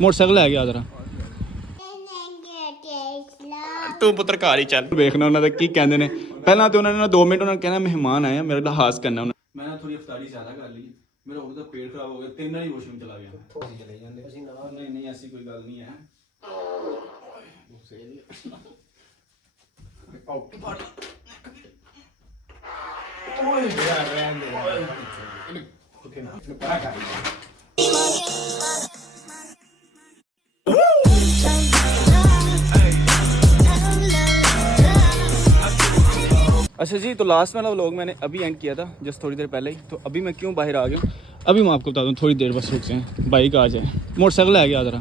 Motorcycle लै गया जरा तू पुत्र घर ही चल देखना उन्होंने की कहते हैं पहला तो उन्होंने 2 मिनट उन्होंने कहना मेहमान आए मेरा लिहाज करना मैं ना थोड़ी अफतारी ज्यादा कर ली मेरा हो गया पेट खराब हो गया 3 ही वॉशरूम चला गया नहीं नहीं ऐसी कोई गल नहीं है अच्छा जी, तो लास्ट वाला व्लॉग मैंने अभी एंड किया था जस्ट थोड़ी देर पहले ही। तो अभी मैं क्यों बाहर आ गया हूँ अभी मैं आपको बता दूँ, थोड़ी देर बस रुकते हैं, बाइक आ जाए, मोटरसाइकिल आ गया ज़रा।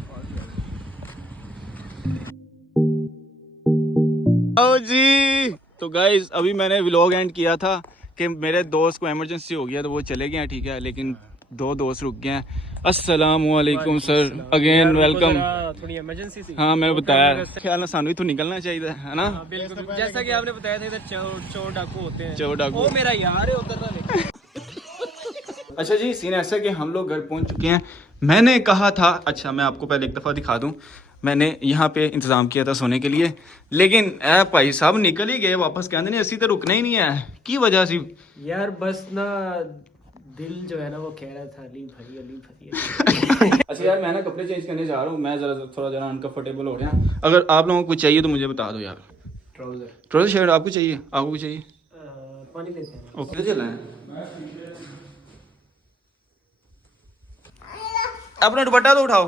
आओ जी, तो गाइज अभी मैंने व्लॉग एंड किया था कि मेरे दोस्त को इमरजेंसी हो गया तो वो चले गए हैं, ठीक है, लेकिन 2 दोस्त रुक गए हैं। अस्सलामुअलैकुम सर, अगेन वेलकम। थोड़ी इमरजेंसी थी। हाँ मैंने बताया ख्याल ना सानू इथों निकलना चाहिए है ना। बिल्कुल जैसा कि आपने बताया था इधर चोर डाकू होते हैं। चोर डाकू वो मेरा यार है उधर ना। अच्छा जी, सीन ऐसा कि हम लोग घर पहुंच चुके हैं। मैंने कहा था, अच्छा मैं आपको पहले एक दफ़ा दिखा दूं, मैंने यहाँ पे इंतज़ाम किया था सोने के लिए, लेकिन ए भाई साहब निकल ही गए वापस, कहते नहीं ऐसी तो रुकना ही नहीं है की वजह से यार बस ना दिल जो है ना वो कह रहा था अली भाई। अच्छा यार मैं ना कपड़े चेंज करने जा रहा हूँ, मैं थोड़ा जरा अनकंफर्टेबल हो गया। अगर आप लोगों को चाहिए तो मुझे बता दो यार। ट्राउजर शर्ट आपको चाहिए? आपको चाहिए? पानी लेते हैं। ओके चला है। अपना दुपट्टा तो उठाओ।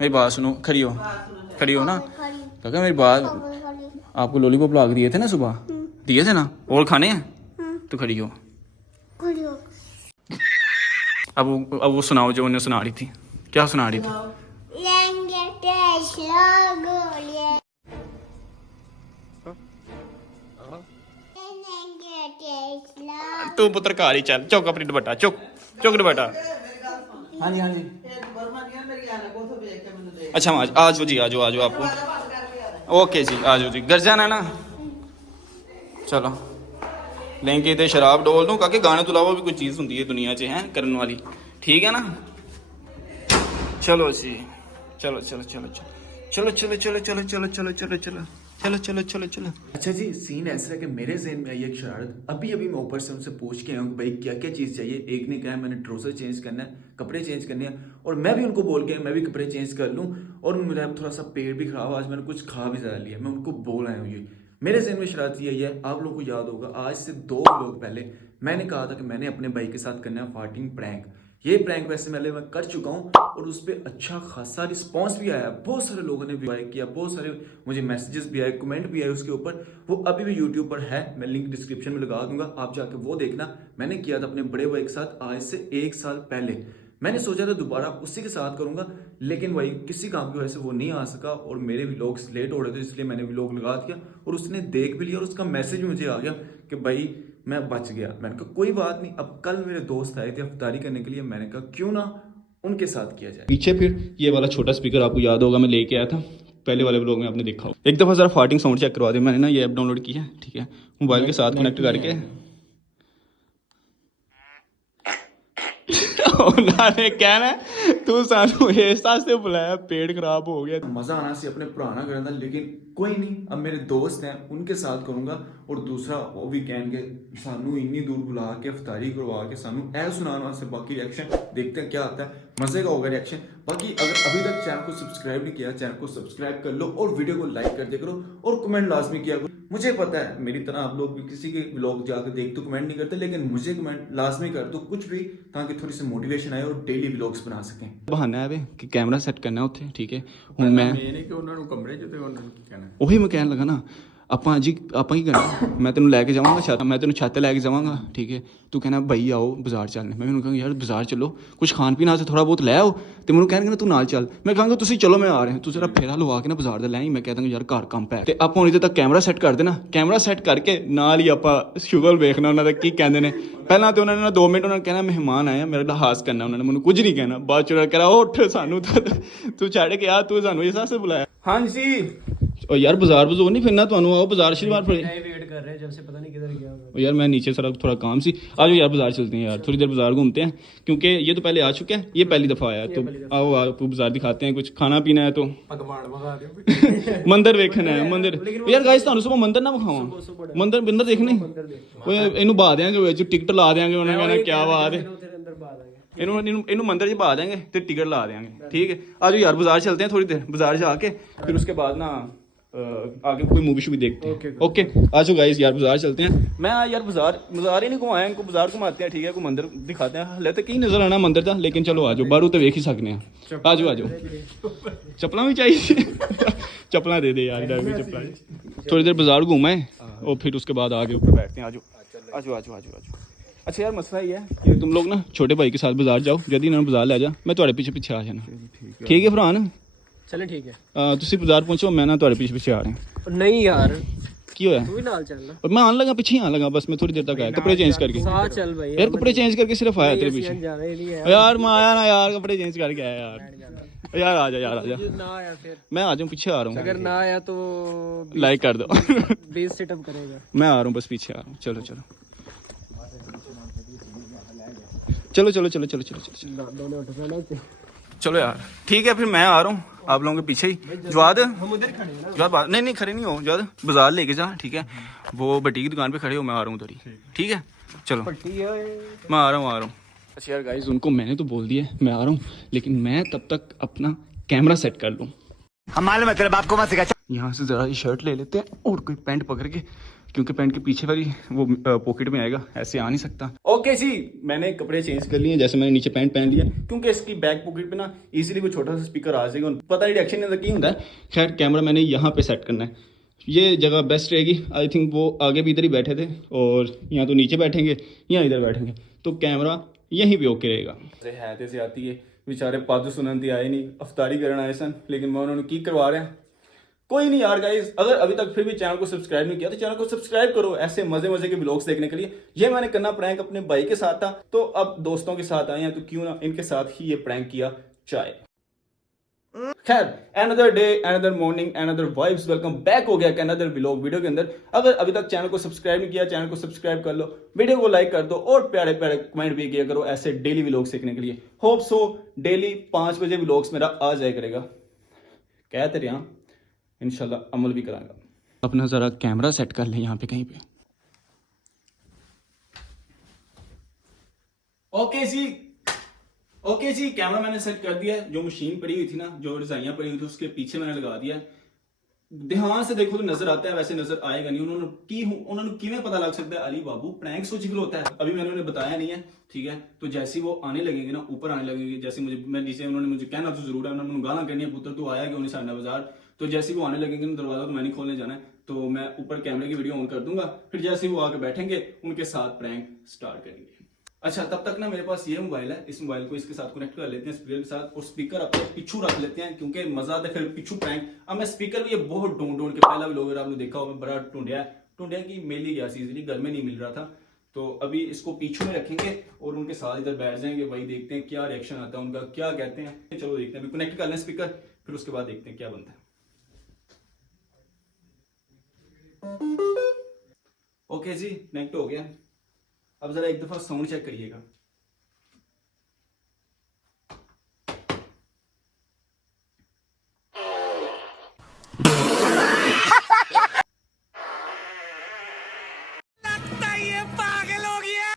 मेरी बात सुनो, खड़ी हो ना क्योंकि मेरी बात, आपको लॉलीपॉप ला के दिए थे ना सुबह, दिए थे ना, और खाने हैं तो खड़ी हो। अब वो सुनाओ जो उन्हें सुना रही थी, क्या सुना रही थी? तू पुत्र घर ही चल, चुक अपनी दुपट्टा, चुक दुपट्टा। हाँ जी हाँ जी, अच्छा आज जी आज आपको ओके जी, आज जी घर जाना ना, चलो लेंगे तो शराब डोल दूँ क्योंकि गाने तो अलावा भी कोई चीज़ होती है दुनिया च है करने वाली, ठीक है ना। चलो जी, चलो चलो चलो चलो चलो चलो चलो चलो चलो चलो चलो चलो चलो चलो चलो। अच्छा जी, सीन ऐसा है कि मेरे जहन में आई एक शरारत, अभी मैं ऊपर से उनसे पूछ के आया हूँ कि भाई क्या क्या चीज़ चाहिए। एक ने कहा मैंने ट्राउजर चेंज करना है, कपड़े चेंज करने हैं, और मैं भी उनको बोल के मैं भी कपड़े चेंज कर लूँ, और मेरा थोड़ा सा पेट भी खराब, आज मैंने कुछ खा भी ज़्यादा लिया, मैं उनको बोल आया हूँ। ये मेरे जहन में शरारत यही है। आप लोगों को याद होगा आज से 2 लोग पहले मैंने कहा था कि मैंने अपने भाई के साथ करना है फार्टिंग प्रैंक। ये प्रैंक वैसे पहले मैं कर चुका हूँ और उस पर अच्छा खासा रिस्पांस भी आया, बहुत सारे लोगों ने भी किया, बहुत सारे मुझे मैसेजेस भी आए, कमेंट भी आए उसके ऊपर। वो अभी भी यूट्यूब पर है, मैं लिंक डिस्क्रिप्शन में लगा दूंगा, आप जाकर वो देखना। मैंने किया था अपने बड़े भाई के साथ आज से 1 साल पहले। मैंने सोचा था दोबारा उसी के साथ करूंगा, लेकिन वही किसी काम की वजह से वो नहीं आ सका और मेरे व्लॉग्स लेट हो रहे थे, इसलिए मैंने व्लॉग लगा दिया और उसने देख भी लिया और उसका मैसेज मुझे आ गया कि भाई मैं बच गया। मैंने कहा कोई बात नहीं। अब कल मेरे दोस्त आए थे अफ्तारी करने के लिए, मैंने कहा क्यों ना उनके साथ किया जाए। पीछे फिर ये वाला छोटा स्पीकर आपको याद होगा मैं लेके आया था, पहले वाले व्लॉग में आपने देखा हो। एक दफ़ा ज़रा फार्टिंग साउंड चेक करवा दिया मैंने ना, ये ऐप डाउनलोड की है, ठीक है, मोबाइल के साथ कनेक्ट करके। उन्होंने कहना तू सानू इस वास्ते बुलाया, पेट खराब हो गया। मजा आना सी अपने पुराना करने का, लेकिन कोई नहीं, अब मेरे दोस्त हैं उनके साथ करूंगा। और दूसरा वो भी कहेंगे सानू इन्नी दूर बुला के अफ्तारी करवा के सानू ऐ सुनाना से, बाकी रिएक्शन देखते हैं क्या आता है, मजे का होगा रिएक्शन। बाकी अगर अभी तक चैनल को सब्सक्राइब नहीं किया, चैनल को सब्सक्राइब कर लो और वीडियो को लाइक कर दिया करो और कमेंट लाजमी किया करो। मुझे पता है मेरी तरह आप लोग भी किसी के व्लॉग जाकर देख तो कमेंट नहीं करते, लेकिन मुझे कमेंट लाजमी कर दो कुछ भी, ताकि थोड़ी सी मोटिवेशन आए और डेली व्लॉग्स बना सकें। बहाना है कि कैमरा सेट करना उत्थे, ठीक है। हुण मैं कि ਉਹਨਾਂ ਨੂੰ ਕਮਰੇ 'ਚ ਤੇ ਉਹਨਾਂ ਨੂੰ ਕੀ ਕਹਿਣਾ ਉਹੀ ਮੈਂ ਕਹਿਣ ਲੱਗਾ ਨਾ, ਆਪਾਂ ਜੀ ਆਪਾਂ ਕੀ ਕਰਨਾ, ਮੈਂ ਤੈਨੂੰ ਲੈ ਕੇ ਜਾਵਾਂਗਾ ਛੱਤ, ਮੈਂ ਤੈਨੂੰ ਛੱਤ ਲੈ ਕੇ ਜਾਵਾਂਗਾ, ਠੀਕ ਹੈ। ਤੂੰ ਕਹਿਣਾ ਬਈ ਆਓ ਬਾਜ਼ਾਰ ਚੱਲਨੇ, ਮੈਂ ਉਹਨੂੰ ਕਹਾਂਗਾ ਯਾਰ ਬਾਜ਼ਾਰ ਚੱਲੋ, ਕੁਝ ਖਾਣ ਪੀਣ ਵਾਸਤੇ ਥੋੜਾ ਬਹੁਤ ਲੈ ਆਓ, ਤੇ ਮੈਨੂੰ ਕਹਿਣਗੇ ਨਾ ਤੂੰ ਨਾਲ ਚੱਲ, ਮੈਂ ਕਹਾਂਗਾ ਤੁਸੀਂ ਚਲੋ ਮੈਂ ਆ ਰਿਹਾ, ਤੂੰ ਜਰਾ ਫੇਰਾ ਲਵਾ ਕੇ ਨਾ ਬਾਜ਼ਾਰ ਦਾ ਲੈ ਆਈ। ਮੈਂ ਕਹਿ ਦਾਂਗਾ ਯਾਰ ਘਰ ਕੰਮ ਪੈ, ਤੇ ਆਪਾਂ ਉਹਦੇ ਤੱਕ ਕੈਮਰਾ ਸੈੱਟ ਕਰ ਦੇਣਾ, ਕੈਮਰਾ ਸੈੱਟ ਕਰਕੇ ਨਾਲ ਹੀ ਆਪਾਂ ਸ਼ੁਗਲ ਵੇਖਣਾ ਉਹਨਾਂ ਦਾ ਕੀ ਕਹਿੰਦੇ ਨੇ। ਪਹਿਲਾਂ ਤੇ ਉਹਨਾਂ ਨੇ 2 ਮਿੰਟ ਉਹਨਾਂ ਨੇ ਕਹਿਣਾ ਮਹਿਮਾਨ ਆਏ ਆ, ਮੇਰਾ ਲਿਹਾਜ਼ ਕਰਨਾ, ਉਹਨਾਂ ਨੇ ਮੈਨੂੰ ਕੁਝ ਨਹੀਂ ਕਹਿਣਾ। ਬਾਅਦ ਚ ਕਹਿਣਾ ਉੱਠ ਸਾਨੂੰ ਤੂੰ ਛੱਡ ਕੇ ਆ, ਤੂੰ ਸਾਨੂੰ ਇਸ ਵਾਸਤੇ ਬੁਲਾਇਆ। ਹਾਂਜੀ और यार बाजार बाजार नहीं फिरना ਤੁਹਾਨੂੰ आओ बाजार शनिवार पर नहीं वेट कर रहे हैं जब से पता नहीं किधर गया होगा। और यार मैं नीचे सड़क थोड़ा काम सी आ जाओ यार बाजार चलते हैं यार थोड़ी देर बाजार घूमते हैं क्योंकि ये तो पहले आ चुका है ये पहली दफ़ा आया तो आओ आपको बाजार दिखाते हैं कुछ खाना पीना है तो मंदिर देखना है मंदिर यार गाइस ਤੁਹਾਨੂੰ सुबह मंदिर ना ਵਿਖਾਵਾਂ ਮੰਦਰ ਬਿੰਦਰ ਦੇਖਣੇ ਓਏ ਇਹਨੂੰ ਬਾ ਦਿਆਂਗੇ ਵਿੱਚ ਟਿਕਟ ਲਾ ਦਿਆਂਗੇ ਉਹਨੇ ਕਹਿਣਾ ਕੀ ਬਾਤ ਹੈ फिर अंदर बाद आएंगे। ਇਹਨੂੰ ਮੰਦਰ 'ਚ ਪਾ ਦੇंगे ਤੇ ਟਿਕਟ ਲਾ ਦੇंगे ठीक है आ जाओ यार बाजार चलते हैं थोड़ी देर बाजार जाके फिर उसके बाद ना आगे कोई मूवी शूवी देखते हैं ओके आ जाओ गाइस यार बाजार चलते हैं मैं यार बाजार ही नहीं घुमाया इनको बाजार घुमाते हैं ठीक है कोई मंदिर दिखाते हैं हले तक ही नजर आना मंदिर था लेकिन चलो आ जाओ बाहरों तो वेख ही सकने हैं आ जाओ चप्पलां भी चाहिए चप्पलां दे दे यार चप्पलां थोड़ी देर बाजार घूमाए और फिर उसके बाद आगे ऊपर बैठते हैं आ जाओ अच्छा यार मसला ये है कि तुम लोग ना छोटे भाई के साथ बाजार जाओ यदि इन्होंने बाजार ले जा मैं थोड़े पीछे पीछे आ जाना ठीक है भरा ना चले ठीक है। ਤੁਸੀਂ ਬਾਜ਼ਾਰ ਪਹੁੰਚੋ ਮੈਂ ਨਾ ਤੁਹਾਡੇ ਪਿੱਛੇ ਪਿੱਛੇ ਆ ਰਿਹਾ नहीं यार ਕੀ ਹੋਇਆ तू भी नाल चलना। और मैं आने लगा पीछे ही आने लगा बस मैं थोड़ी देर तक आया कपड़े चेंज करके साथ चल भाई यार कपड़े चेंज करके सिर्फ आया तेरे पीछे जाना ही नहीं है यार मैं आया ना यार कपड़े चेंज करके आया यार आ जा ना आया फिर मैं आ जाऊँ पीछे आ रहा हूँ अगर ना आया तो लाइक कर दो 20 सिटअप करेगा। मैं आ रहा हूँ बस पीछे आ रहा हूँ चलो चलो यार ठीक है फिर मैं आ रहा हूँ आप लोगों के पीछे ही जवाद नहीं खड़े नहीं हो जवाद बाजार लेके जा ठीक है वो बटी की दुकान पे खड़े हो मैं आ रहा हूँ उधर ही ठीक है चलो मैं आ रहा हूँ अच्छा यार गाइस उनको मैंने तो बोल दिया मैं आ रहा हूँ लेकिन मैं तब तक अपना कैमरा सेट कर लूँ यहाँ से ज़रा ये शर्ट ले लेते हैं और कोई पैंट पकड़ के क्योंकि पैंट के पीछे वाली वो पॉकेट में आएगा ऐसे आ नहीं सकता ओके जी मैंने कपड़े चेंज कर लिए जैसे मैंने नीचे पैंट पहन लिया क्योंकि इसकी बैक पॉकेट पे ना इजीली कोई छोटा सा स्पीकर आ जाएगा पता नहीं रिएक्शन नहीं की होता है खैर कैमरा मैंने यहाँ पे सेट करना है ये जगह बेस्ट रहेगी आई थिंक वो आगे भी इधर ही बैठे थे और यहाँ तो नीचे बैठेंगे या इधर बैठेंगे तो कैमरा यहीं पे ओके रहेगा है से आती है बेचारे पादू सुनंती आए नहीं अफ्तारी करना आए सन लेकिन मैं उन्होंने की करवा रहा कोई नहीं यार गाइस अगर अभी तक फिर भी चैनल को सब्सक्राइब नहीं किया तो चैनल को सब्सक्राइब करो ऐसे मजे के व्लॉग्स देखने के लिए ये मैंने करना प्रैंक अपने भाई के साथ था तो अब दोस्तों के साथ आए हैं तो क्यों ना इनके साथ ही ये प्रैंक किया जाए खैर another day another morning another vibes welcome back हो गया अनदर व्लॉग वीडियो के अंदर अगर अभी तक चैनल को सब्सक्राइब नहीं किया चैनल को सब्सक्राइब कर लो वीडियो को लाइक कर दो और प्यारे कमेंट भी किया करो ऐसे डेली व्लॉग्स देखने के लिए होप सो डेली 5 बजे व्लॉग्स मेरा आ जाया करेगा कहते रहे इंशाल्लाह अमल भी करांगा अपना ज़रा कैमरा सेट कर लें यहाँ पे कहीं पे ओके जी कैमरा मैंने सेट कर दिया है जो मशीन पड़ी हुई थी ना जो रजाइयाँ पड़ी हुई थी उसके पीछे मैंने लगा दिया है ध्यान से देखो तो नजर आता है वैसे नजर आएगा नहीं उन्होंने किवें पता लग सकता है अली बाबू प्रैंक सोच के होता है अभी मैंने उन्हें बताया नहीं है ठीक है तो जैसे ही वो आने लगेंगे ना ऊपर आने लगेंगे जैसे मैं नीचे उन्होंने मुझे कहना तो जरूर है उन्होंने गाना करनी है पुत्र तो आया क्यों नहीं साढ़ा बाजार तो जैसे वो आने लगेंगे ना दरवाजा तो मैंने खोलने जाना है तो मैं ऊपर कैमरे की वीडियो ऑन कर दूंगा फिर जैसे वो आके बैठेंगे उनके साथ प्रैंक स्टार्ट करेंगे अच्छा तब तक ना मेरे पास ये मोबाइल है इस मोबाइल को इसके साथ कनेक्ट कर लेते हैं स्पीकर के साथ और स्पीकर अपने पिछू रख लेते हैं क्योंकि मजा आता है फिर पिछू प्रैंक अब मैं स्पीकर भी ये बहुत ढूंढ के पहला भी लोग आपने देखा होगा बड़ा ढूंढिया कि मिल ही गया इजीली घर में नहीं मिल रहा था तो अभी इसको पीछू में रखेंगे और उनके साथ इधर बैठ जाएंगे भाई देखते हैं क्या रिएक्शन आता है उनका क्या कहते हैं चलो देखते हैं अभी कनेक्ट कर लें स्पीकर फिर उसके बाद देखते हैं क्या बनता है ओके जी कनेक्ट हो गया अब जरा एक दफा साउंड चेक करिएगा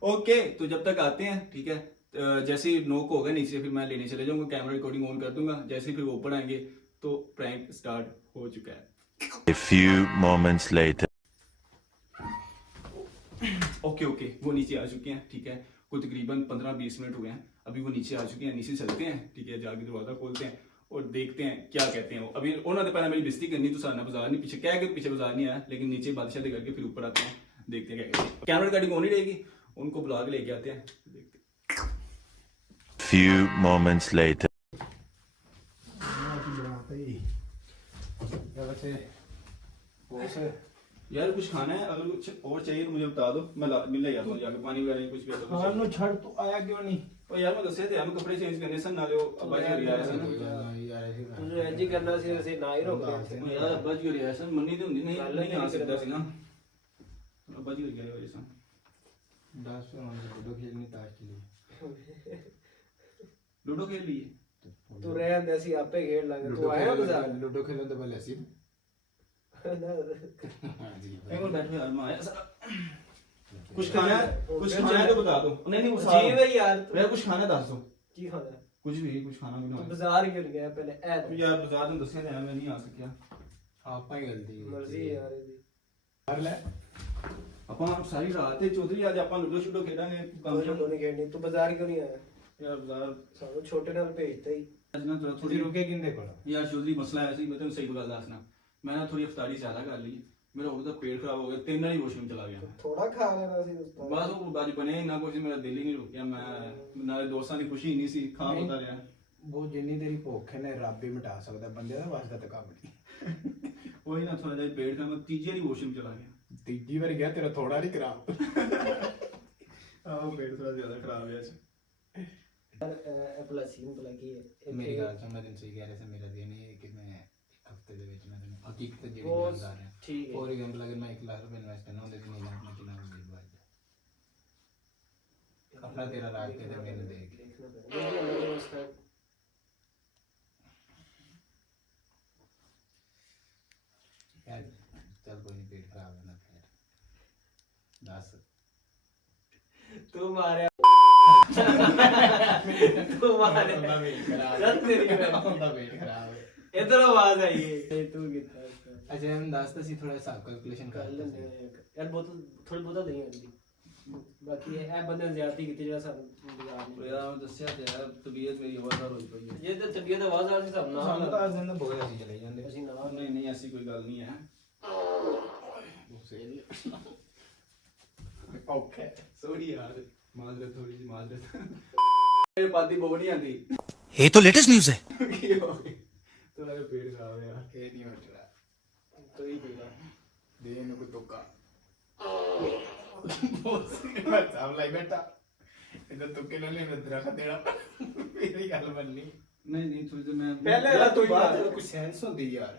ओके तो जब तक आते हैं ठीक है जैसे ही नोक होगा नीचे फिर मैं लेने चले जाऊंगा कैमरा रिकॉर्डिंग ऑन कर दूंगा जैसे ही फिर वो ऊपर आएंगे तो प्रैंक स्टार्ट हो चुका है A few moments later. Okay वो नीचे आ चुके हैं ठीक है कोई तकरीबन 15-20 मिनट हुए हैं अभी वो नीचे आ चुके हैं नीचे चलते हैं ठीक है जाके दरवाजा खोलते हैं और देखते हैं क्या कहते हैं वो अभी उन्होंने पहले मेरी बेइज्जती करनी तो सामने बाजार नहीं पीछे क्या पीछे बाजार नहीं आया लेकिन नीचे बादशाह करके फिर ऊपर आते हैं देखते हैं क्या कहते हैं कैमरा रिकॉर्डिंग होनी रहेगी उनको बुला के लेके आते हैं देखते हैं Few moments later. यार कुछ खाना है अगर कुछ और चाहिए तो मुझे बता दो मैं ले आता हूँ जाके पानी वगैरह कुछ भी खानो छड़ तो आया क्यों नहीं ਉਹ ਯਾਰ ਮੈਂ ਦੱਸਿਆ ਤੇ ਆ ਮੈਂ ਕੱਪੜੇ ਚੇਂਜ ਕਰਨੇ ਸਨ ਨਾਲੇ ਉਹ ਅੱਬਾ ਜੀ ਹੋਰੀ ਆਏ ਸਨ ਤੂੰ ਇੰਜ ਹੀ ਕਰਨਾ ਸੀ ਅਸੀਂ ਨਾ ਹੀ ਰੋਕਦੇ ਉਹ ਯਾਰ ਅੱਬਾ ਜੀ ਹੋਰੀ ਆਏ ਸਨ ਮੰਨੀ ਤੇ ਹੁੰਦੀ ਨਹੀਂ ਨਹੀਂ ਆ ਸਕਦਾ ਸੀ ਨਾ ਅੱਬਾ ਜੀ ਹੋਰੀ ਆਏ ਹੋਏ ਸਨ 10 लूडो खेलनी ताश के लिए ਲੂਡੋ ਖੇਡ ਲਈਏ ਤੂੰ ਰਹਿੰਦੇ ਅਸੀਂ ਆਪੇ ਖੇਡ ਲਾਂਗੇ ਤੂੰ ਆਇਆ ਬਾਜ਼ਾਰ लूडो खेलो तो पहले ऐसी एक और बैठो यार मैं आया सारा कुछ खाना है तो बता दो नहीं नहीं वो सारा जी भाई यार यार कुछ खाना दस दो ਕੀ ਖਾਣਾ कुछ भी कुछ खाना भी ਤੂੰ ना ਬਾਜ਼ਾਰ ਕਿਉਂ ਗਿਆ ਪਹਿਲੇ ਐ तू यार बाजार में दसिया ते मैं नहीं आ सकिया आपा ही गलती है ਮਰਜ਼ੀ ਯਾਰ ਇਹਦੀ कर ले ਆਪਾਂ ਸਾਰੀ ਰਾਤ ਤੇ ਚੌਧਰੀ ਅੱਜ ਆਪਾਂ ਲੂਡੋ ਸ਼ੂਡੋ ਖੇਡਾਂਗੇ ਕੰਮ ਲੂਡੋ ਨਹੀਂ ਖੇਡਣੀ ਤੂੰ ਬਾਜ਼ਾਰ ਕਿਉਂ ਨਹੀਂ ਆਇਆ ਯਾਰ ਬਾਜ਼ਾਰ ਸਾਨੂੰ ਛੋਟੇ ਨਾਲ ਭੇਜਤਾ ਹੀ ਅੱਜ ਨਾ थोड़ी ਥੋੜੀ रुके किंदे को यार चौधरी मसला आया सी मैं तेन सही गल दसना मैं ना थोड़ी अफतारी ज्यादा कर ली मेरा हो गया पेट खराब हो गया 3 ही वॉशरूम चला गया ਥੋੜਾ ਖਾ ਲੈਣਾ ਸੀ ਉਸ ਤੋਂ बस वो बाज बने ही ना कुछ मेरा दिल ही नहीं रुकिया मैं नाले दोस्तां दी खुशी ही नहीं सी खा होता रहा वो जिन्नी तेरी भुख है ने रब भी मिटा सकदा बंदे दा वास्ता तो काम नहीं वही ना थोड़ा जा पेट खराब तीजे ही वॉशरूम चला गया तीजी बार गया तेरा थोड़ा नहीं खराब आओ पेट थोड़ा ज्यादा खराब है आज ਐਪਲਾ ਸੀਨ ਭਲਾ ਕੀ ਹੈ मेरी गल सुन मैं तेन सही कह रहा था मेरा दिन है कि मैं एक हफ्ते दे विच मैं तेन हकीकत जेडी वो गल कर रहा ठीक है फॉर एग्जांपल अगर मैं 1 लाख रुपए इन्वेस्ट करना होंदे तो 9 लाख में चला अपना तेरा राज के दे मैंने दे के यार चल कोई नहीं पेट खराब है ना फिर 10 ਤੂੰ ਮਾਰਿਆ ਤੂੰ ਮਾਰਿਆ ਉਹਦਾ ਵੇਟ ਖਰਾਬ ਜਦ ਤੇਰੀ ਉਹਦਾ ਵੇਟ ਖਰਾਬ ਹੈ ਇਧਰ ਆਵਾਜ਼ ਆਈ ਹੈ ਤੂੰ ਕੀਤਾ अच्छा हम 10 तो सी थोड़ा हिसाब कैलकुलेशन ਕਰ कर ਲੈਂਦੇ लेंगे ਆ ਯਾਰ ਬਹੁਤ ਥੋੜੀ ਬਹੁਤਾ ਨਹੀਂ ਆਉਂਦੀ ਬਾਕੀ ਇਹ ਬੰਦੇ ਨੇ ਜ਼ਿਆਦਤੀ ਕੀਤੀ ਜਿਹੜਾ ਸਾਨੂੰ ਬਿਗਾੜ तो ਨਹੀਂ यार मैं दसिया ते यार तबीयत मेरी आवाज़ होई पई है ਜੇ ਤੇ ਤਬੀਅਤ ਆਵਾਜ਼ ਆ ਰਹੀ ਸਭ ਸਾਨੂੰ ਨਾਲ ਤਾਂ ਅੱਜ ਦਿਨ ਬੋਏ ਅਸੀਂ ਚਲੇ ਜਾਂਦੇ ਅਸੀਂ ਨਾਲ नहीं नहीं ऐसी कोई गल नहीं है ओके सॉरी यार माजरत थोड़ी सी माजरत मेरे पाती बहु नहीं आती ये तो लेटेस्ट न्यूज है थोड़ा जा पेट खराब है यार ये नहीं हो रहा ਤੋਂ ਹੀ ਪੀਲਾ दे इनको को टोका सब लाई बैठा इधर तुक्के ना ले मैं तेरा तेरा मेरी गल बननी नहीं नहीं थोड़ी देर मैं पहले यार तो तू बात कुछ सेंस होती यार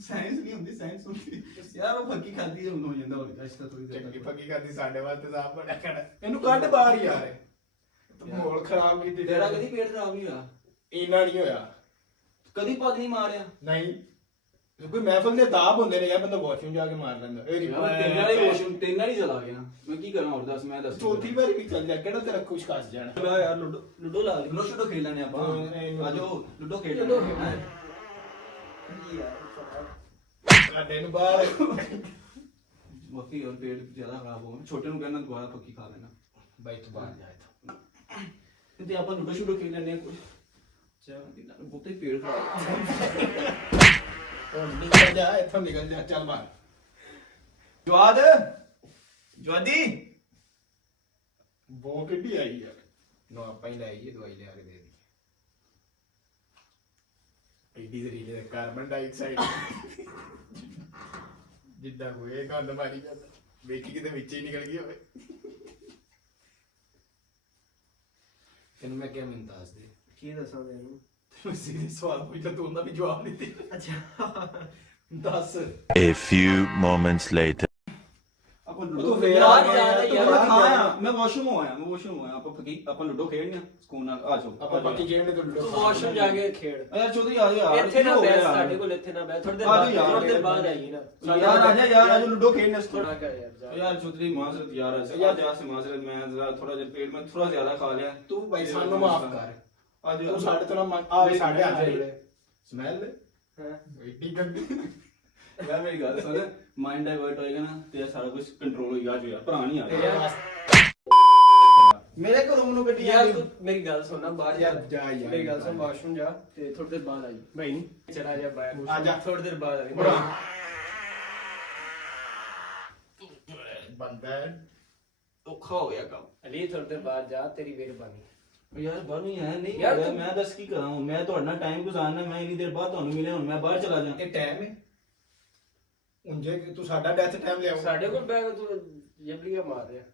साइंस नहीं होती साइंस होती यार वो फक्की खाती है हो ਜਾਂਦਾ ਹੋ ਜਾਂਦਾ ਥੋੜੀ ਦੇਰ चंगी पक्की करती साडे वास्ते साफ बड़ा खड़ा इनु ਕੱਢ ਬਾਹਰ ਯਾਰ ਮਾਹੌਲ ਖਰਾਬ ਕੀਤੀ ਤੇਰਾ ਕਦੀ ਪੇਟ ਖਰਾਬ ਨਹੀਂ ਹੋਇਆ ਇਨਾ ਨਹੀਂ ਹੋਇਆ ਕਦੀ ਪੱਗ ਨਹੀਂ ਮਾਰਿਆ ਨਹੀਂ ਕੋਈ ਮਹਿਫਲ ਦੇ ਦਾਬ ਹੁੰਦੇ ਨੇ ਯਾਰ ਬੰਦਾ ਵਾਸ਼ਰੂਮ ਜਾ ਕੇ ਮਾਰ ਲੈਂਦਾ ਤਿੰਨ ਵਾਲੀ ਚਲਾ ਗਿਆ ਮੈਂ ਕੀ ਕਰਾਂ ਹੋਰ ਦੱਸ ਮੈਂ ਦੱਸ ਚੌਥੀ ਵਾਰੀ ਵੀ ਚੱਲ ਜਾ ਕਿਹੜਾ ਤੇਰਾ ਕੁਛ ਖਾਸ ਜਾਣਾ ਚਲਾ ਯਾਰ ਲੁੱਡੋ ਲਾ ਲੁੱਡੋ ਸ਼ੁੱਡੋ ਖੇਡ ਲੈਣੇ ਆਪਾਂ ਆਜੋ ਲੁੱਡੋ ਖੇਡ ਲੈਣੇ ਸਾਡੇ ਨੂੰ ਬਾਹਰ ਬਾਕੀ ਹੋਰ ਪੇਟ ਜ਼ਿਆਦਾ ਖਰਾਬ ਹੋ ਛੋਟੇ ਨੂੰ ਕਹਿੰਦਾ ਦੁਬਾਰਾ ਪੱਕੀ ਖਾ ਲੈਣਾ ਬਾਈ ਤੂੰ ਬਾਹਰ ਜਾ ਇੱਥੋਂ ਤੇ ਆਪਾਂ ਲੁੱਡੋ ਸ਼ੁੱਡੋ ਖੇਡ ਲੈਣੇ ਕੁਝ ਚਾਹ ਬਹੁਤੇ ਪੇਟ ਖਰਾਬ ਹੁਣ ਨਿਕਲ ਜਾ ਇੱਥੋਂ ਨਿਕਲ ਜਾ ਚੱਲ ਬਾਹਰ ਜਵਾਦ ਜਵਾਦੀ ਬੋ ਕਿੱਡੀ ਆਈ ਯਾਰ ਨੋ ਆਪਾਂ ਹੀ ਲੈ ਆਈਏ ਦਵਾਈ ਲਿਆ ਕੇ ਦੇ ਦੀ ਐਡੀ ਜ਼ਰੀਲੇ ਕਾਰਬਨ ਡਾਈਆਕਸਾਈਡ ਜਿੱਦਾਂ ਕੋਈ ਗੰਦ ਮਾਰੀ ਜਾਂਦਾ ਵੇਖੀ ਕਿਤੇ ਵਿੱਚ ਹੀ ਨਿਕਲ ਗਈ ਹੋਵੇ ਤੈਨੂੰ ਮੈਂ ਕਿਹਾ ਮੈਨੂੰ ਦੱਸ ਦੇ ਕੀ ਦੱਸਾਂ ਤੈਨੂੰ ਤੈਨੂੰ ਸਿੱਧੇ ਸਵਾਲ ਪੁੱਛਦਾ ਤੂੰ ਉਹਦਾ ਵੀ ਜਵਾਬ ਨਹੀਂ ਦੇ ਅੱਛਾ ਦੱਸ A few moments later. ਆਪਾਂ ਤੂੰ ਲੁੱਡੋ ਫੇਰ ਖੇਡ ਆ ਗਿਆ ਯਾਰ। ਮੈਂ ਵਾਸ਼ਰੂਮ ਆਇਆ ਆਪਾਂ ਲੁੱਡੋ ਖੇਡਣਾ ਸਕੂਨ ਨਾਲ ਆ ਜਾਓ ਆਪਾਂ ਬਾਕੀ ਗੇਮ ਨੇ ਤੂੰ ਤੂੰ ਵਾਸ਼ਰੂਮ ਜਾ ਕੇ ਖੇਡ ਯਾਰ ਚੌਧਰੀ ਆ ਜਾਓ ਯਾਰ ਇੱਥੇ ਨਾ ਕੀ ਹੋ ਗਿਆ ਬੈਠ ਯਾਰ? ਸਾਡੇ ਕੋਲ ਇੱਥੇ ਨਾ ਬੈਠ ਥੋੜੀ ਦੇਰ ਆ ਬਾਅਦ ਜਾਓ ਯਾਰ। ਥੋੜੀ ਦੇਰ ਬਾਅਦ ਆਈ ਨਾ यार आजा यार आज लूडो खेलने ਥੋੜਾ ਕਰ ਯਾਰ ਜਾ। यार चौधरी माजरत यार आज से माजरत मैं जरा थोड़ा जरा पेट में थोड़ा ज्यादा खा लिया ਤੂੰ ਬਾਈ ਸਾਨੂੰ ਮਾਫ ਕਰ आज ਤੂੰ ਸਾਡੇ ਤੋਂ ਨਾ ਆ ਵੇ ਸਾਡੇ ਹੱਥ ਜੁੜੇ ਸਮੈਲ ਹਾਂ ਐਡੀ ਗੰਦੀ यार मेरी गल सुन माइंड डाइवर्ट होएगा ना ते सारा कुछ कंट्रोल होएगा आज यार भरा नहीं आ ਤੇਰੇ रहा ਵਾਸਤੇ मेरे को रूम नु गड्डी ਯਾਰ ਤੂੰ ਮੇਰੀ ਗੱਲ ਸੁਣ ਨਾ ਬਾਹਰ ਯਾਰ ਜਾ ਯਾਰ ਮੇਰੀ ਗੱਲ ਸੁਣ ਵਾਸ਼ਰੂਮ ਜਾ ਤੇ ਥੋੜੀ ਦੇਰ ਬਾਅਦ ਆਈ ਭਾਈ ਨਹੀਂ ਚਲਾ ਜਾ ਬਾਹਰ ਆ ਜਾ। ਥੋੜੀ ਦੇਰ ਬਾਅਦ ਆਈ ਬੁਰਾ ਬੰਦਾ औखा हो गया काम ਅਲੀ ਥੋੜੀ ਦੇਰ ਬਾਅਦ ਜਾ ਤੇਰੀ ਮਿਹਰਬਾਨੀ यार बाहर नहीं है नहीं यार यार तू- मैं दस की करा हूं मैं ਤੁਹਾਡਾ ਟਾਈਮ ਗੁਜ਼ਾਰਨਾ ਮੈਂ ਇਨੀ ਦੇਰ ਬਾਅਦ ਤੁਹਾਨੂੰ ਮਿਲਿਆ ਹੁਣ ਮੈਂ ਬਾਹਰ ਚਲਾ ਜਾ ਇਹ ਟਾਈਮ ਹੈ ਉਂਝੇ ਕਿ ਤੂੰ ਸਾਡਾ ਡੈਥ ਟਾਈਮ ਲਿਆਓ ਸਾਡੇ ਕੋਲ ਬੈਗ ਤੂੰ ਜਬਲੀਆਂ ਮਾਰ ਰਿਹਾ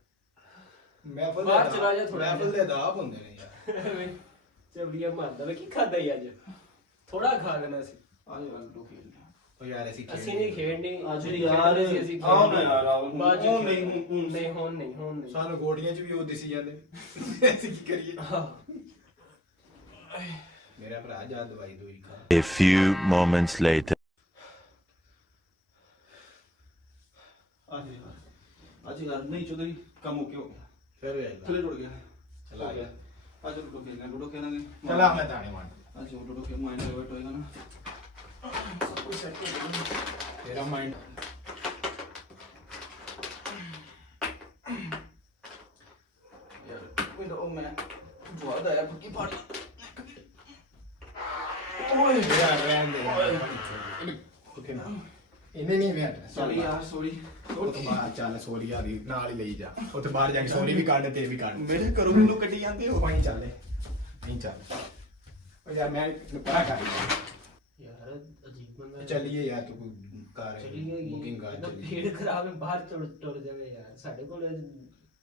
ਮਹਿਫਲ ਬਾਹਰ ਚਲਾ ਜਾ ਥੋੜ੍ਹਾ ਮਹਿਫਲ ਦੇ ਅਦਾਬ ਹੁੰਦੇ ਨੇ ਯਾਰ ਚਵੜੀਆਂ ਮਾਰਦਾ ਵੇ ਕੀ ਖਾਦਾ ਹੀ ਅੱਜ ਥੋੜਾ ਖਾ ਲੈਣਾ ਸੀ ਆ ਜਾ ਲੂਡੋ ਖੇਡਦੇ ਆ। ਉਹ ਯਾਰ ਅਸੀਂ ਅਸੀਂ ਨਹੀਂ ਖੇਡਣੀ ਅੱਜ ਜਿਹੜੀ ਯਾਰ ਖੇਡਣੀ ਸੀ ਅਸੀਂ ਆਓ ਨਾ ਖੇਡਣੀ। ਯਾਰ, ਆਓ। ਬਾਅਦ 'ਚ ਹੁਣ ਖੇਡਣੀ। ਨਹੀਂ, ਨਹੀਂ ਹੁਣ ਨਹੀਂ ਸਾਨੂੰ ਗੋਡੀਆਂ 'ਚ ਵੀ ਉਹ ਦਿਸੀ ਜਾਂਦੇ ਅਸੀਂ ਕੀ ਕਰੀਏ ਮੇਰਾ ਭਰਾ ਜਾ ਦਵਾਈ ਦੋਈ ਖਾ A few moments later. ਅੱਜ ਯਾਰ ਨਹੀਂ ਚੌਧਰੀ ਕੰਮ ਓਕੇ ਹੋ ਗਿਆ ਫਿਰ ਯਾਰ ਥੱਲੇ ਟੁੱਟ ਗਿਆ ਚਲਾ ਗਿਆ ਅੱਜ ਲੂਡੋ ਖੇਲਣਾ ਲੂਡੋ ਖੇਲਾਂਗੇ ਚਲਾ ਮੈਂ ਤਾਣੇ ਮਾਰ ਅੱਜ ਲੂਡੋ ਖੇਲ ਮਾਈਂਡ ਡਾਇਵਰਟ ਹੋਏਗਾ ਨਾ ਸਭ ਕੁਝ ਸੈੱਟ ਹੋ ਜਾਏਗਾ ਤੇਰਾ ਮਾਈਂਡ ਯਾਰ ਮੈਨੂੰ ਉਹ ਮੈਂ ਬਹੁਤ ਆਇਆ ਫੱਕੀ ਪਾਣੀ ਯਾਰ ਰਹਿਣ ਦੇ ਓਕੇ ਨਾ ਇਹਨੇ ਨਹੀਂ ਮੈਂ ਸੌਰੀ ਯਾਰ ਸੌਰੀ ਉਹ ਤੋਂ ਬਾਅਦ ਚੱਲ ਸੋਲੀ ਆ ਦੀ ਨਾਲ ਹੀ ਲਈ ਜਾ ਉੱਥੇ ਬਾਹਰ ਜਾ ਕੇ ਸੋਲੀ ਵੀ ਕੱਢ ਤੇ ਵੀ ਕੱਢ ਮੇਰੇ ਘਰੋਂ ਮੈਨੂੰ ਕੱਢੀ ਜਾਂਦੇ ਹੋ ਪਾਣੀ ਚੱਲੇ ਨਹੀਂ ਚੱਲ ਉਹ ਯਾਰ ਮੈਂ ਕਿਹਾ ਕਰ ਯਾਰ ਅਜੀਬ ਬੰਦਾ ਚੱਲੀਏ ਯਾਰ ਤੂੰ ਕਾਰ ਚਲੀ ਬੁਕਿੰਗ ਕਰ ਗਈ ਚੱਲੀਏ ਭੀੜ ਖਰਾਬ ਹੈ ਬਾਹਰ ਟੁਰ ਜਾਵੇ ਯਾਰ ਸਾਡੇ ਕੋਲ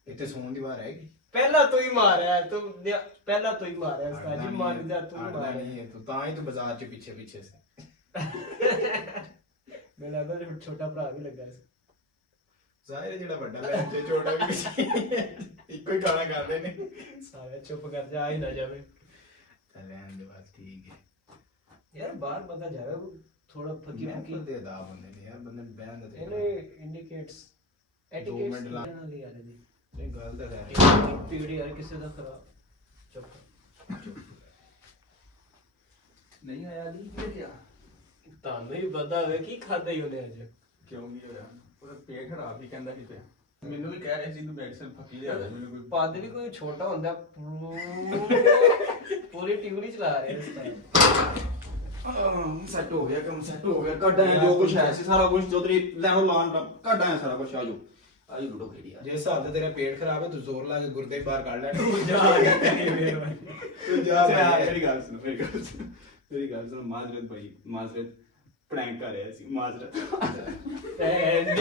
ਇੱਥੇ ਸੌਣ ਦੀ ਵਾਰ ਹੈਗੀ ਪਹਿਲਾਂ ਤੂੰ ਹੀ ਮਾਰਿਆ ਤੂੰ ਪਹਿਲਾਂ ਤੂੰ ਹੀ ਮਾਰਿਆ ਉਸਤਾਦ ਜੀ ਮਾਰ ਜਾ ਤੂੰ ਹੀ ਅੜਦਾ ਮਾਰਿਆ ਨਹੀਂ ਹੈ ਤੂੰ ਤਾਂ ਹੀ ਤੂੰ ਬਾਜ਼ਾਰ 'ਚ ਪਿੱਛੇ ਪਿੱਛੇ ਸੀ ਮੈਨੂੰ ਲੱਗਦਾ ਜਿਵੇਂ ਛੋਟਾ ਭਰਾ ਵੀ ਲੱਗਾ ਸੀ ਜ਼ਾਹਿਰ ਜਿਹੜਾ ਵੱਡਾ ਲੈ ਤੇ ਛੋਟਾ ਵੀ ਸੀ ਇੱਕੋ ਹੀ ਗਾਣਾ ਕਰਦੇ ਨੇ ਸਾਰੇ ਚੁੱਪ ਕਰ ਜਾ ਹੀ ਨਾ ਜਾਵੇ ਚੱਲ ਆਂ ਦੇ ਬਾਅਦ ਠੀਕ ਹੈ ਯਾਰ ਬਾਹਰ ਬੰਦਾ ਜਾਵੇ ਥੋੜਾ ਫਕੀ ਮੈਂ ਫਕੀ ਬੰਦੇ ਦਾ ਬੰਦੇ ਨੇ ਯਾਰ ਬੰਦੇ ਨੂੰ ਬਹਿਣ ਦਾ ਇਹਨੇ ਇੰਡੀਕੇਟਸ ਦੋ ਮਿੰਟ ਲਾ- ਨਾਲ ਯਾਰ ਇਹਦੀ ਇਹ ਗੱਲ ਤਾਂ ਹੈ ਪੀੜ ਯਾਰ ਕਿਸੇ ਦਾ ਖਰਾ ਚੁੱਪ ਨਹੀਂ ਆਇਆ ਨਹੀਂ ਕਿਹਦੇ ਗਿਆ ਤੁਹਾਨੂੰ ਹੀ ਪਤਾ ਹੋਵੇ ਕੀ ਖਾਦਾ ਹੀ ਉਹਨੇ ਅੱਜ ਕਿਉਂ ਨਹੀਂ ਹੋਇਆ ਉਹਦਾ ਪੇਟ ਖਰਾਬ ਹੀ ਕਹਿੰਦਾ ਸੀ ਪਿਆ ਮੈਨੂੰ ਵੀ ਕਹਿ ਰਿਹਾ ਸੀ ਤੂੰ ਮੈਡੀਸਨ ਫੱਕੀ ਲਿਆ ਦੇ ਮੈਨੂੰ ਕੋਈ ਪੱਦ ਵੀ ਕੋਈ ਛੋਟਾ ਹੁੰਦਾ ਪੂਰੀ ਟਿਊਰੀ ਚਲਾ ਰਿਹਾ ਇਸ ਟਾਈਮ ਸੈੱਟ ਹੋ ਗਿਆ ਕੰਮ ਸੈੱਟ ਹੋ ਗਿਆ ਕੱਢ ਆਇਆ ਜੋ ਕੁਝ ਹੈ ਸੀ ਸਾਰਾ ਕੁਝ ਚੌਧਰੀ ਲੈਣੋ ਲਾਣ ਕੱਢ ਆਇਆ ਸਾਰਾ ਕੁਝ ਆਜੋ ਆਜੋ ਲੂਡੋ ਖੇਡੀ ਆ ਜੇ ਹਿਸਾਬ ਤੇ ਤੇਰਾ ਪੇਟ ਖਰਾਬ ਹੈ ਤੂੰ ਜ਼ੋਰ ਲਾ ਕੇ ਗੁਰਦੇ ਬਾਹਰ ਕੱਢ ਲੈ ਤੂੰ ਜਾ ਗਿਆ ਤੇਰੀ ਮਿਹਰਬਾਨੀ ਤੂੰ ਜਾ ਮੇਰੀ ਗੱਲ ਸੁਣ ਮੇਰੀ ਗੱਲ ਸੁਣ ਮਾਜ਼ਰਤ ਭਾਈ ਮਾਜ਼ਰਤ ਪ੍ਰੈਂਕ ਕਰ ਰਿਹਾ ਸੀ ਮਾਜ਼ਰਤ ਤੈਨੂੰ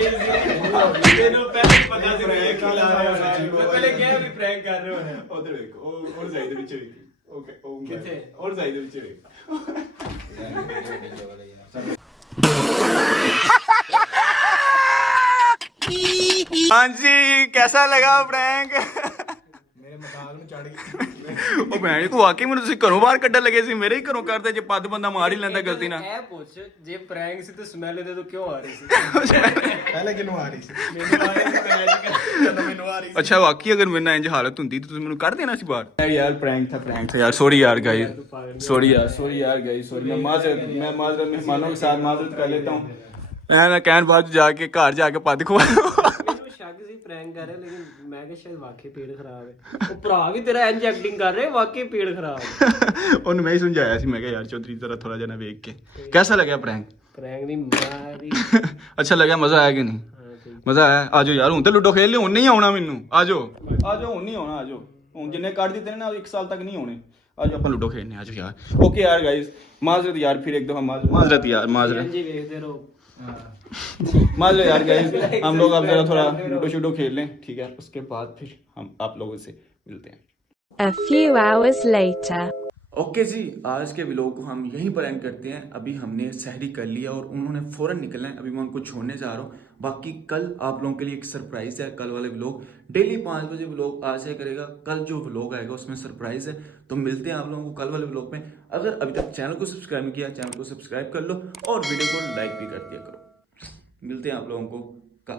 ਪਹਿਲੇ ਪਤਾ ਸੀ prank ਪ੍ਰੈਂਕ ਲਾ ਰਿਹਾ ਸੀ। ਮੈਂ ਪਹਿਲੇ ਕਿਹਾ ਵੀ ਪ੍ਰੈਂਕ ਕਰ ਰਹੇ ਹੋਣੇ ਉਧਰ ਵੇਖ ਉਹ ਜਾਈ ਦੇ ਵਿੱਚ ਵੇਖ ਓਕੇ ਉਹ ਕਿੱਥੇ? ਉਹ ਜਾਈ ਦੇ ਵਿੱਚ ਵੇਖ ਹਾਂਜੀ कैसा लगा प्रैंक ਮੇਰੇ ਮਕਾਨ ਨੂੰ ਚੜ ਗਈ ਉਹ ਭੈਣ ਕੋ ਵਾਕਈ ਮੈਨੂੰ ਤੁਸੀਂ ਘਰੋਂ ਬਾਹਰ ਕੱਢਣ ਲੱਗੇ ਸੀ ਮੇਰੇ ਹੀ ਘਰੋਂ ਕਰਦੇ ਜੇ ਪੱਦ ਬੰਦਾ ਮਾਰ ਹੀ ਲੈਂਦਾ ਗਲਤੀ ਨਾਲ ਇਹ ਪੁੱਛ ਜੇ ਪ੍ਰੈਂਕ ਸੀ ਤੇ ਸਮੈਲ ਇਹਦੇ ਤੋਂ ਕਿਉਂ ਆ ਰਹੀ ਸੀ ਪਹਿਲੇ ਕਿਨੂੰ ਆ ਰਹੀ ਸੀ ਮੈਨੂੰ ਆ ਰਹੀ ਸੀ ਮੈਜਿਕ ਜਦੋਂ ਮੈਨੂੰ ਆ ਰਹੀ ਸੀ अच्छा वाकई अगर मेरे ना इंज हालत होती तो तुम कर देना सी बाहर यार प्रैंक था यार सॉरी यार गाइस सॉरी यार गाइस सॉरी मैं माजरत मेहमानों के साथ माजरत कर लेता हूँ मैं ना कहन बाद जाके घर जाके पद खवा ਮੈਨੂੰ ਸ਼ੱਕ ਸੀ ਪ੍ਰੈਂਕ ਕਰ ਰਿਹਾ ਲੇਕਿਨ ਮੈਂ ਕਿਹਾ ਸ਼ਾਇਦ ਵਾਕਈ ਪੇਟ ਖਰਾਬ ਹੈ ਉਹ ਭਰਾ ਵੀ ਤੇਰਾ ਇੰਜ ਐਕਟਿੰਗ ਕਰ ਰਿਹਾ ਵਾਕਈ ਪੇਟ ਖਰਾਬ ਹੈ ਉਹਨੂੰ ਮੈਂ ਹੀ ਸਮਝਾਇਆ ਸੀ ਮੈਂ ਕਿਹਾ ਯਾਰ ਚੌਧਰੀ ਜ਼ਰਾ ਥੋੜਾ ਜਿਹਾ ਨਾ ਵੇਖ ਕੇ कैसा लगा प्रैंक ਪ੍ਰੈਂਕ ਦੀ ਮਾਰੀ अच्छा लगा मजा आया कि नहीं ਮਜ਼ਾ ਆਇਆ ਆਜੋ ਯਾਰ ਹੁਣ ਤੇ ਲੁੱਡੋ ਖੇਲ ਲਈ ਹੁਣ ਨਹੀਂ ਆਉਣਾ ਮੈਨੂੰ ਆਜੋ ਹੁਣ ਨਹੀਂ ਆਉਣਾ ਆਜੋ ਹੁਣ ਜਿੰਨੇ ਕੱਢ ਦਿੱਤੇ ਨੇ ਨਾ 1 ਸਾਲ ਤੱਕ ਨਹੀਂ ਹੋਣੇ ਆਜੋ ਆਪਾਂ ਲੁੱਡੋ ਖੇਲਨੇ ਆਜੋ यार ओके यार गाइस माजरत यार फिर एक दफा माजरत यार माजरत ਜੀ ਵੇਖਦੇ ਰਹੋ माजरत यार गाइस हम लोग अब जरा थोड़ा लूडो शूडो खेल लें ठीक है उसके बाद फिर हम आप लोगों से मिलते हैं A few hours later. Okay ji, आज के व्लॉग को हम यहीं पर एंड करते हैं। अभी हमने सहरी कर लिया और उन्होंने फ़ौरन निकलना है। अभी मैं उनको छोड़ने जा रहा हूँ। बाकी कल आप लोगों के लिए एक सरप्राइज़ है। कल वाले व्लॉग डेली 5 बजे व्लॉग आज से करेगा। कल जो व्लॉग आएगा उसमें सरप्राइज़ है, तो मिलते हैं आप लोगों को कल वाले व्लॉग में। अगर अभी तक चैनल को सब्सक्राइब नहीं किया, चैनल को सब्सक्राइब कर लो और वीडियो को लाइक भी कर दिया करो। मिलते हैं आप लोगों को कल।